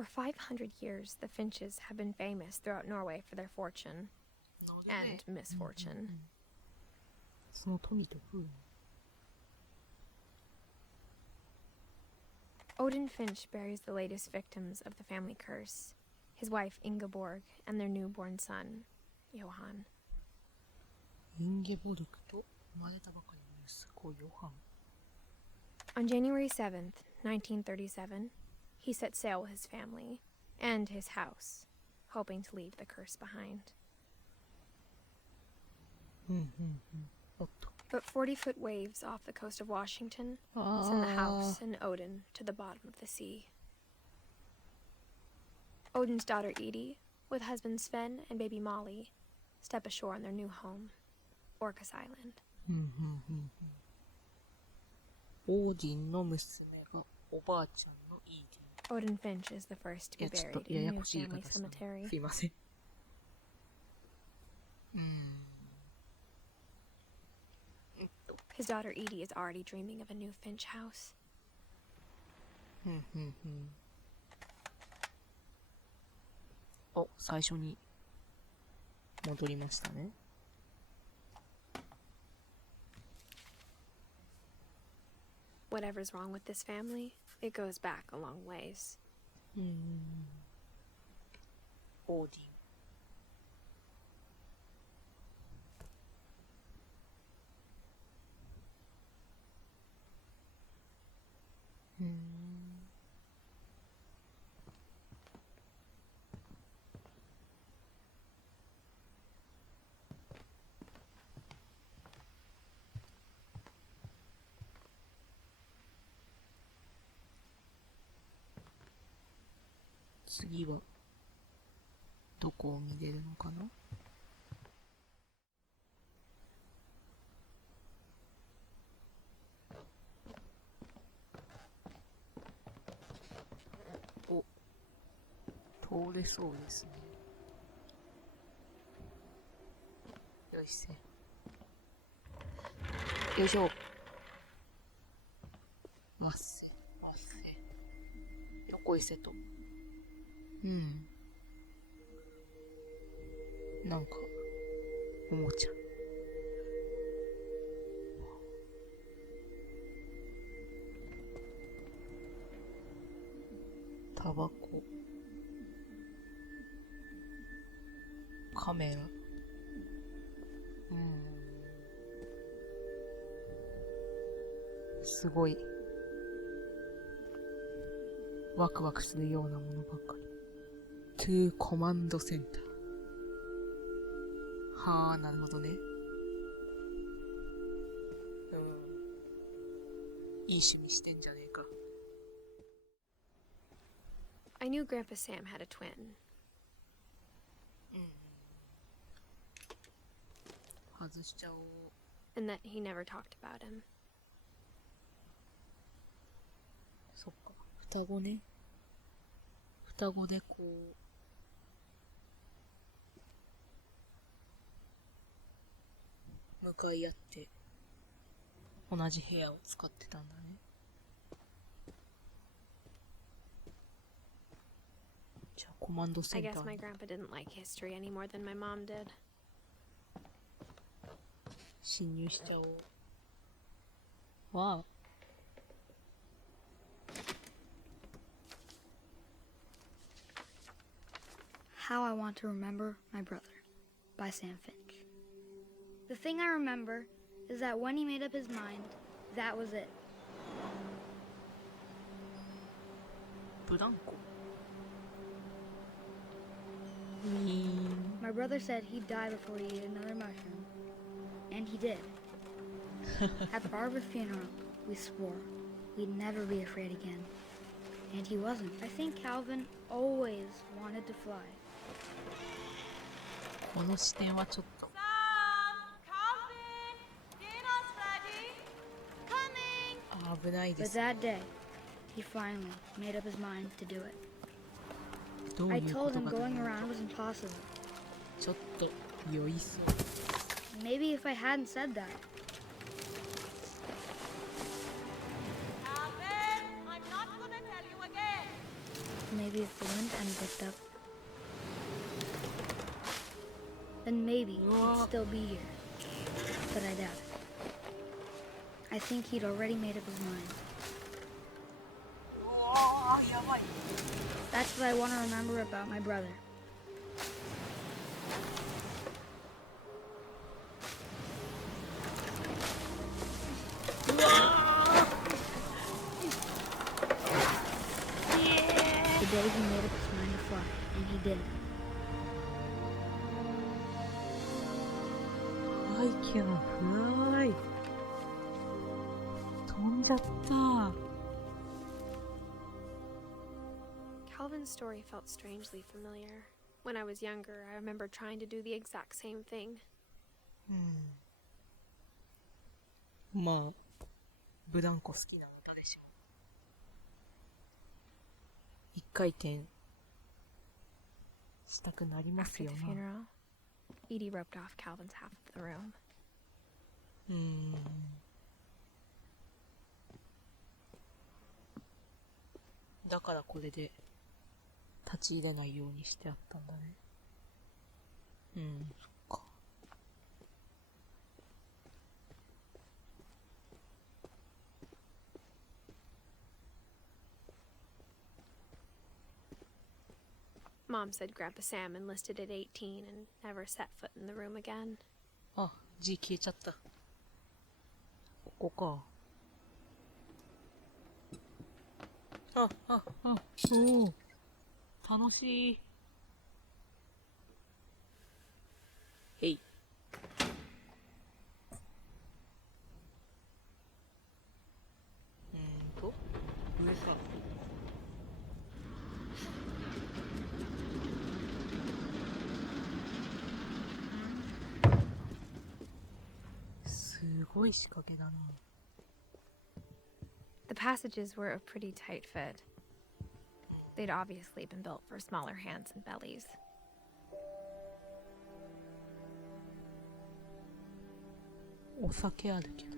For 500 years, the finches have been famous throughout Norway for their fortune and misfortune. その富と不運。Odin Finch buries the latest victims of the family curse, his wife Ingeborg and their newborn son, Johan. インゲボルクと生まれたばかりの息子ヨハン。On January 7th, 1937, he set sail with his family and his house, hoping to leave the curse behind. おっと。But 40-foot waves off the coast of Washington send the house and Odin to the bottom of the sea. Odin's daughter Edie, with husband Sven and baby Molly, step ashore on their new home, Orcas Island. オーディンの娘がおばあちゃんのイーディン。 Odin Finch is the first to be ちょっと buried や in や the new こしい言い family 方したな。 cemetery. すいません。His daughter Edie is already dreaming of a new Finch house. お、最初に戻りましたね。Whatever's wrong with this family, it goes back a long ways. オーディン。次はどこを見れるのかな。お、通れそうですね。よいせ。よいしょ。まっせ、まっせ。どこいせと。なんか、おもちゃ。タバコ。カメラ。すごい。ワクワクするようなものばっかり。トゥーコマンドセンター。はあ、なるほどね。いい趣味してんじゃねえか。I knew Grandpa Sam had a twin. 外しちゃおう。And that he never talked about him. そっか。双子ね。双子でこう向かい合って同じ部屋を使ってたんだね。じゃあコマンドセ I ンタ guess ー my に grandpa didn't like history any more than my mom did. 侵入しちゃおう。わあ。How I Want to Remember My Brother by Sam Finch. The thing I remember is that when he made up his mind, that was it. ブランコ。My brother said he'd die before he ate another mushroom. And he did. At Barbara's funeral, we swore we'd never be afraid again. And he wasn't. I think Calvin always wanted to fly. この視点はちょっと。Sam! Calvin! Dinner's ready! Coming! 危ないで But す。 that day, he finally made up his mind to do it. どう I いうこ told と him かと going いう around と was impossible. ちょっと酔いそう。 Maybe if I hadn't said that, Calvin! I'm not gonna tell you again! maybe if the wind hadn't picked up, then maybe he'd still be here. But I doubt it. I think he'd already made up his mind. That's what I want to remember about my brother. The day he made up his mind to fly, and he did. アイキャンフライ。飛んじゃった。Calvin's story felt strangely familiar. When I was younger, I remember trying to do the exact same thing. まあ、ブランコ好きなのだでしょう。一回転したくなります After よ the な。funeral, Edie roped off Calvin's half of the room. だからこれで立ち入れないようにしてあったんだね。そっか。Mom said Grandpa Sam enlisted at 18 and never set foot in the room again. あ、G 消えちゃった。ここか。おお。楽しい。へい。上さ。すごい仕掛けだな。The passages were a pretty tight fit. They'd obviously been built for smaller hands and bellies. お酒あるけど。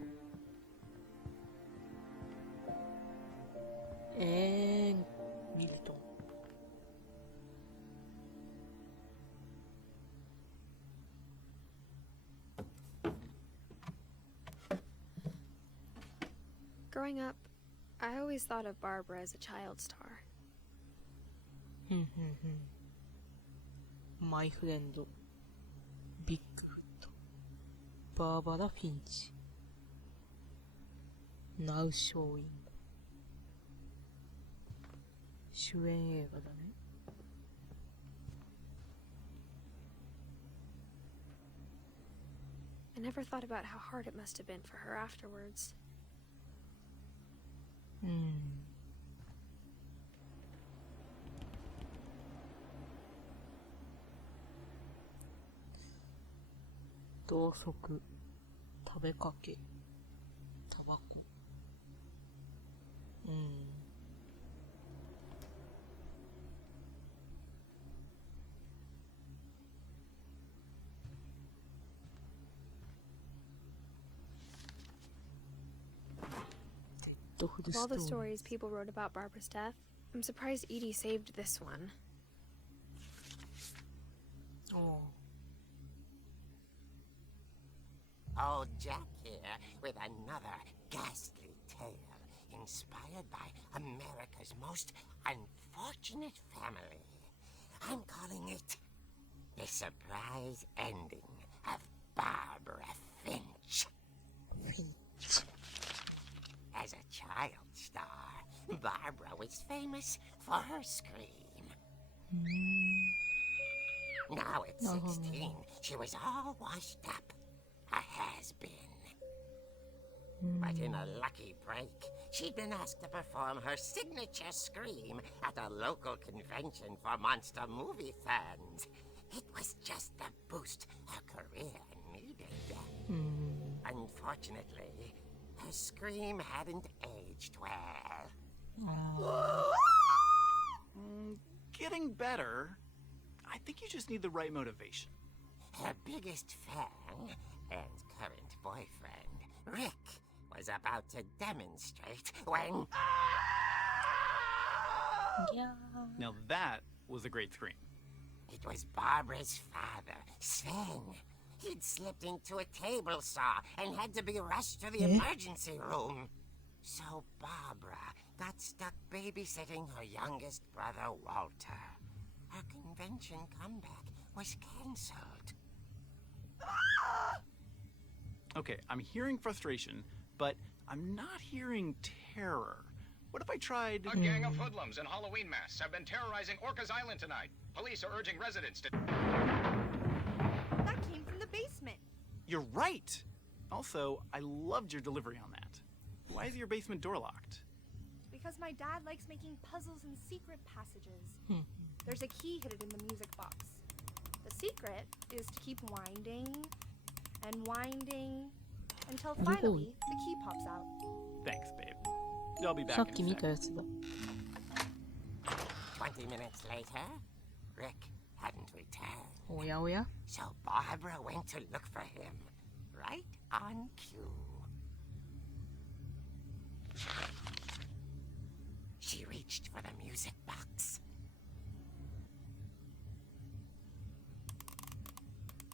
ミリトン。Growing up, I always thought of Barbara as a child star. マイフレンド、ビッグフット、バーバラ・フィンチ、ナウ・ショーイン。主演映画だね。I never thought about how hard it must have been for her afterwards. 同側、食べかけ、タバコ。Of all the stories people wrote about Barbara's death, I'm surprised Edie saved this one. Old Jack here with another ghastly tale inspired by America's most unfortunate family. I'm calling it The Surprise Ending of Barbara Finch. As a child star, Barbara was famous for her scream. Now at 16, she was all washed up. A has-been. But in a lucky break, she'd been asked to perform her signature scream at a local convention for monster movie fans. It was just the boost her career needed. Unfortunately, her scream hadn't aged well. Getting better. I think you just need the right motivation. Her biggest fan and current boyfriend, Rick, was about to demonstrate when... Now that was a great scream. It was Barbara's father, Sven. He'd slipped into a table saw and had to be rushed to the emergency room. So Barbara got stuck babysitting her youngest brother, Walter. Her convention comeback was cancelled. Okay, I'm hearing frustration, but I'm not hearing terror. What if I tried... A gang of hoodlums in Halloween masks have been terrorizing Orcas Island tonight. Police are urging residents to... That came from the basement. You're right! Also, I loved your delivery on that. Why is your basement door locked? Because my dad likes making puzzles and secret passages. There's a key hidden in the music box. The secret is to keep winding and winding until finally the key pops out. Thanks, babe. I'll be back さっき in a 見た sec. やつだ。 20 minutes later, Rick hadn't returned. おやおや So Barbara went to look for him, right on cue. She reached for the music box.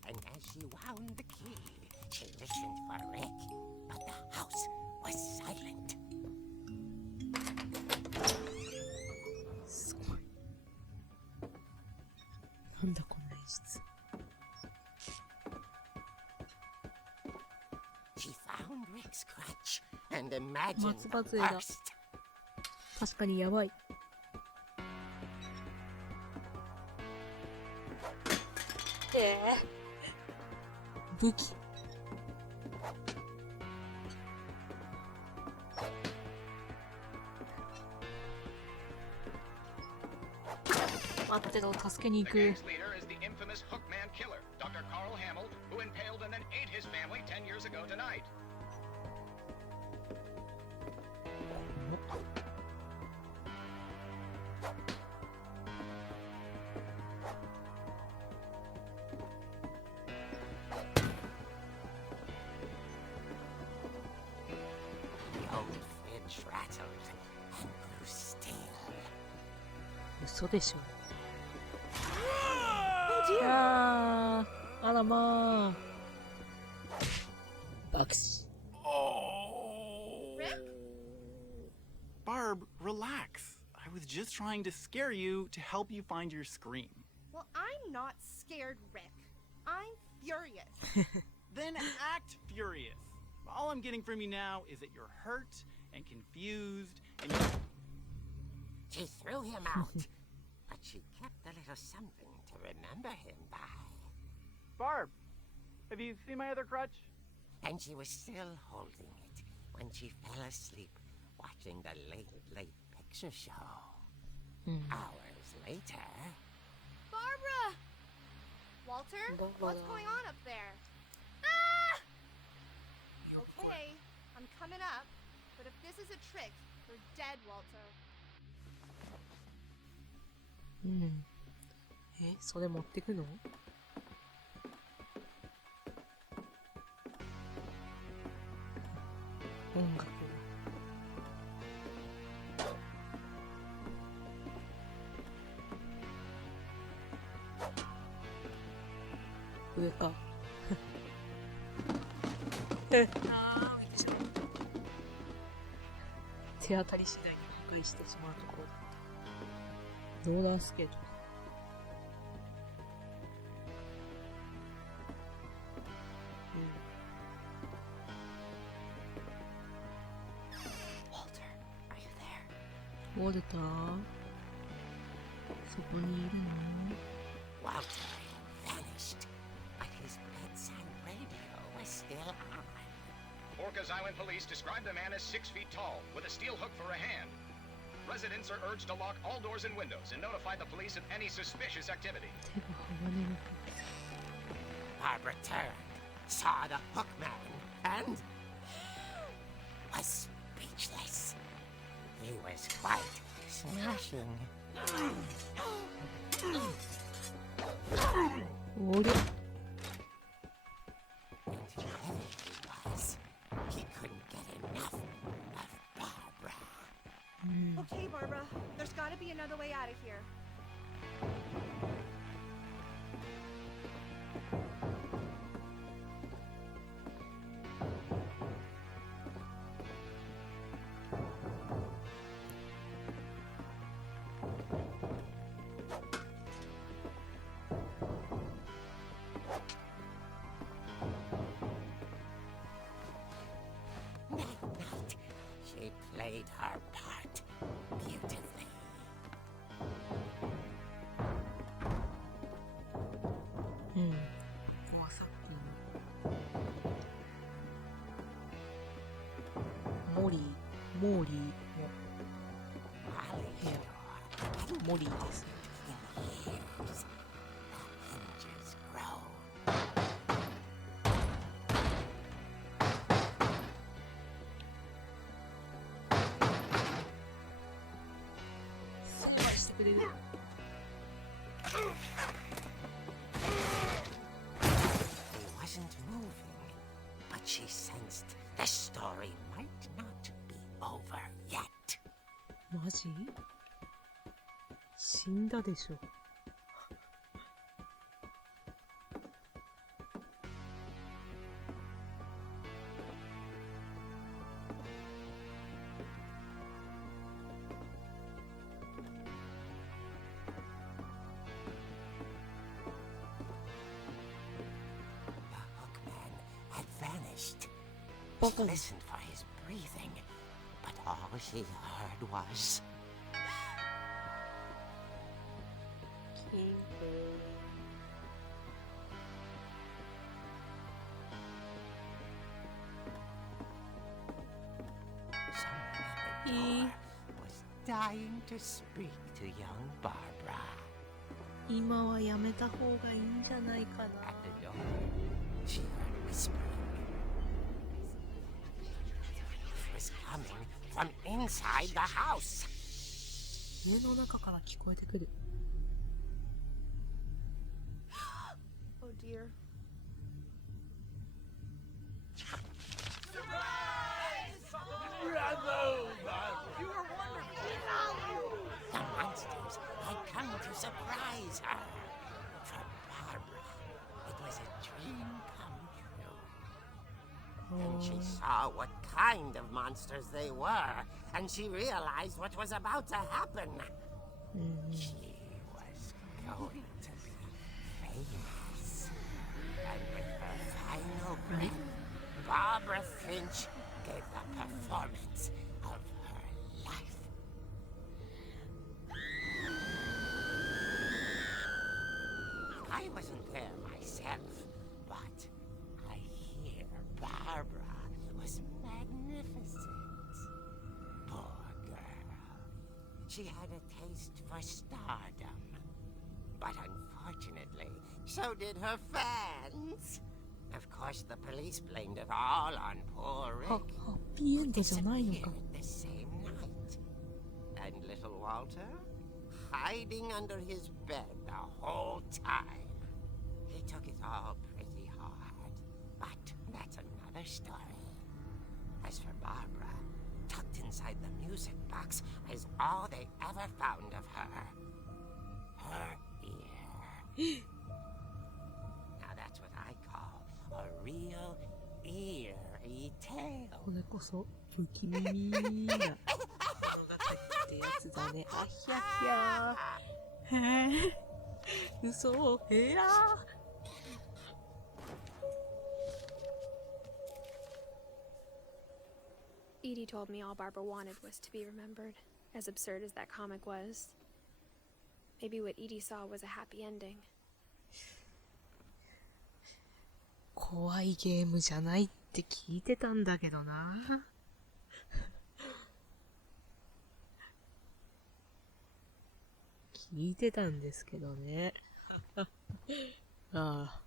And as she wound the key, she listened for Rick, but the house was silent. すごい。なんだこの演出。 She found Rick's crutch and imagined 松葉 the 杖だ。 worst. 確かにやばい。武器。待ってろ、助けに行 The く。 gang's leader is the infamous Hookman killer, Dr. Carl Hamill, who impaled and then ate his family 10 years ago tonight. The old fridge rattled and grew still. 嘘でしょ。 Oh dear! あー、あらまあ。爆死。 Rick? Barb, relax. I was just trying to scare you to help you find your scream. Well, I'm not scared, Rick. I'm furious. Then act furious. All I'm getting from you now is that you're hurt and confused and you... She threw him out, but she kept a little something to remember him by. Barb, have you seen my other crutch? And she was still holding it when she fell asleep watching the late picture show. Hours later... Barbara! Walter? What's Barbara. going on up there? Ah! Okay, I'm coming up, but if this is a trick, you're dead, Walter. うん。それ持ってくの？音楽。上か。手当たり次第に破壊してしまうところだった。ローラースケート。Walter, are you there? ウォルターそこにいるの Walter had vanished, but his bedside radio was still on. Orcas Island police describe the man as 6 feet tall, with a steel hook for a hand. Residents are urged to lock all doors and windows and notify the police of any suspicious activity. 手が剥がれる Barbara turned, saw the hookman, and was speechless. He was quite smashing. おりゃ And there he was. He couldn't get enough of Barbara. Okay, Barbara. There's gotta be another way out of here. She played her part beautifully. うん。ここはさっきのモリーの部屋。モリーですね。損はしてくれる。He wasn't moving, but she sensed the story might not be over yet. マジ？死んだでしょ。The hookman had vanished. She Bubble. listened for his breathing, but all she heard was... Someone at the door was dying to speak to young Barbara. 今はやめた方がいいんじゃないかな。 At the door, she heard whispering. It was coming from inside the house. 家の中から聞こえてくる。 Oh dear. The monsters had come to surprise her. For Barbara, it was a dream come true. Then she saw what kind of monsters they were, and she realized what was about to happen. She was going to be famous. And with her final breath, Barbara Finch gave the performance of her life. I wasn't there myself, but I hear Barbara was magnificent. Poor girl. She had a taste for stardom. But unfortunately, so did her fans. Of course, the police blamed it all on poor ハ Rick, ッピーエンドじゃないのか。 disappeared the same night. And little Walter, hiding under his bed the whole time. He took it all pretty hard, but that's another story. As for Barbara, tucked inside the music box is all they ever found of her. Her ear. Now that's what I call a real eerie tale. これこそ不気味な物語ってやつだね。あひゃひゃー。へえ。嘘。へやー。 Edie told me all Barbara wanted was to be remembered, as absurd as that comic was. Maybe what Edie saw was a happy ending. 怖いゲームじゃないって聞いてたんだけどな。聞いてたんですけどね。ああ。